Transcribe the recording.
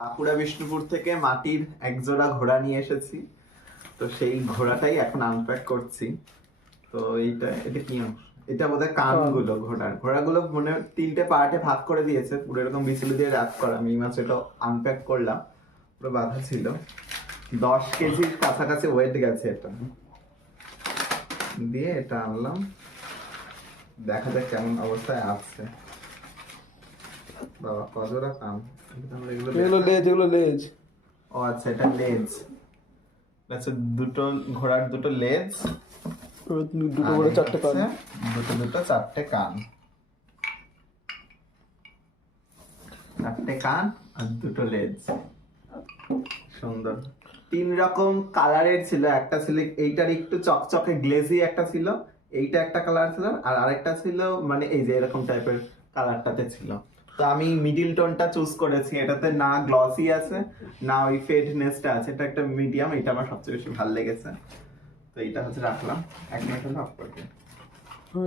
বাঁকুড়া বিষ্ণুপুর থেকে মাটির এক জোড়া ঘোড়া নিয়ে এসেছি। তো সেই ঘোড়াটাই এখন আনপ্যাক করছি। তো এটা কি অংশ? এটা বোধহয় কানগুলো ঘোড়াগুলো মনে হয় 3টে পার্টে ভাগ করে দিয়েছে, পুরো এরকম বিচুলি দিয়ে র্যাপ করা। আমি মাত্র এটা আনপ্যাক করলাম, পুরো বাঁধা ছিল। 10 কেজির কাছাকাছি ওয়েট গেছে এটা দিয়ে। এটা আনলাম, দেখা যাক কেমন অবস্থায় আছে। বাবা কজোড়া কান! এগুলো লেজ। ও আচ্ছা, এটা লেজ। আচ্ছা, ঘোড়ার দুটো লেজ, দুটো করে 4টে কান। দুটো 4টে কান, 4টে কান আর দুটো লেজ। সুন্দর। 3 রকম কালারের ছিল। একটা ছিল এইটার একটু চকচকে গ্লেজি, একটা ছিল এইটা একটা কালার ছিল, আর আরেকটা ছিল মানে এই যে এরকম টাইপের কালারটাতে ছিল। তো আমি মিডিল টোনটা চুজ করেছি। এটাতে না গ্লসি আছে না ওই ফেডনেসটা আছে, এটা একটা মিডিয়াম। এটা আমার সবচেয়ে বেশি ভালো লেগেছে। তো এইটা হচ্ছে রাখলাম। 1 মিনিট হলে অফ করে দিই।